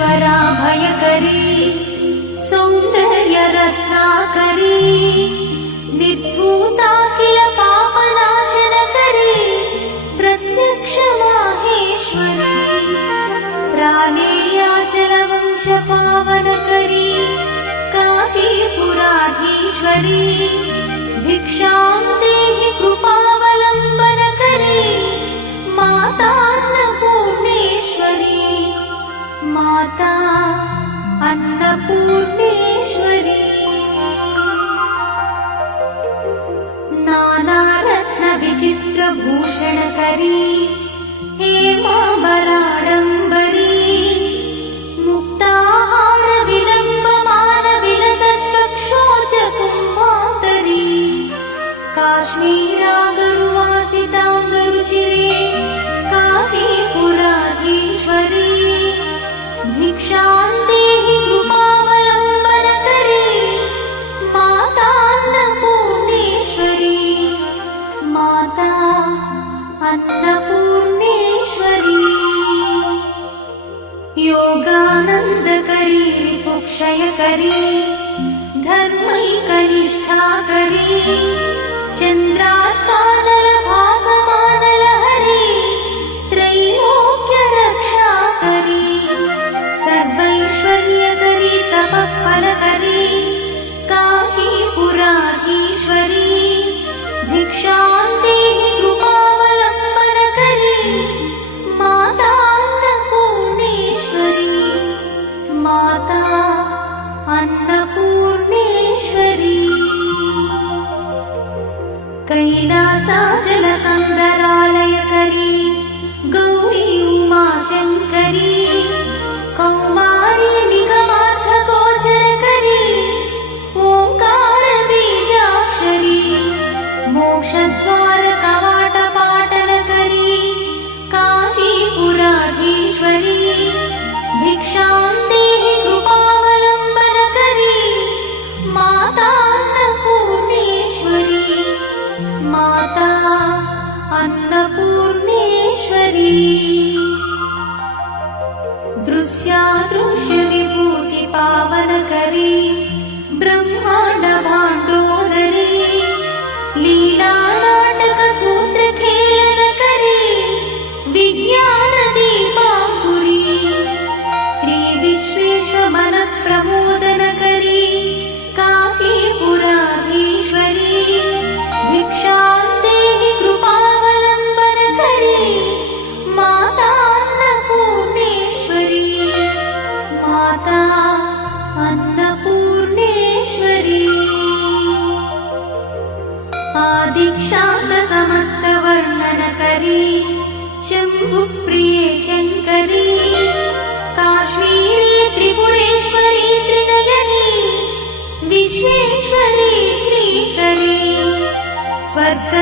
वराभयकरी सौन्दर्यरत्नाकरी निर्धूता किल पापनाशनकरी प्रत्यक्ष माहेश्वरी प्राणेयाचलवंशपावनकरी काशीपुराधीश्वरी भिक्षां देहि कृपावलम्बनकरी मातान्नपूर्णेश्वरी माता अन्नपूर्णेश्वरी नानारत्नविचित्रभूषणकरी हेमाम्बराडम्बरी मुक्ताहारविलम्बमानविलसत्कक्षोजकुम्भान्तरी काश्मीरागरुवासिताङ्गरुचिरे काशीपुराधीश्वरी भिक्षां देहि कृपावलम्बनकरी मातान्नपूर्णेश्वरी माता अन्नपूर्णेश्वरी योगानन्दकरी विपुक्षयकरी धर्मैकनिष्ठाकरी चन्द्रात्मानलभासमानलहरी त्रैलोक्यरक्षाकरी सर्वैश्वर्यकरी तपःफलकरी काशीपुराधीश्वरी भिक्षां देहि कृपावलम्बनकरी माता अन्नपूर्णेश्वरी माता अन्नपूर्णेश्वरी कैलासाचलकन्दरालयकरी गौरी उमाशङ्करी कौमारी निगमार्थगोचरकरी ओङ्कारबीजाक्षरी मोक्षद्वारकवाटपाटनकरी काशीपुराधीश्वरी भिक्षां देहि कृपावलम्बनकरी माता अन्नपूर्णेश्वरी माता अन्नपूर्णेश्वरी दृश्यादृश्यविभूतिपावनकरी ब्रह्माण्डभाण्डोदरी लीलानाटकसूत्रखेलनकरी विज्ञानदीपाङ्कुरी श्रीविश्वेश्वरमनप्रमोदनकरी काशीपुराधीश्वरी भिक्षां देहि कृपावलम्बनकरी माता अन्नपूर्णेश्वरी माता अन्नपूर्णेश्वरी आदिक्षान्तसमस्तवर्णनकरी शम्भुप्रिये शङ्करी काश्मीरी त्रिपुरेश्वरी त्रिनयनी विश्वेश्वरी श्रीकरी स्वर्ग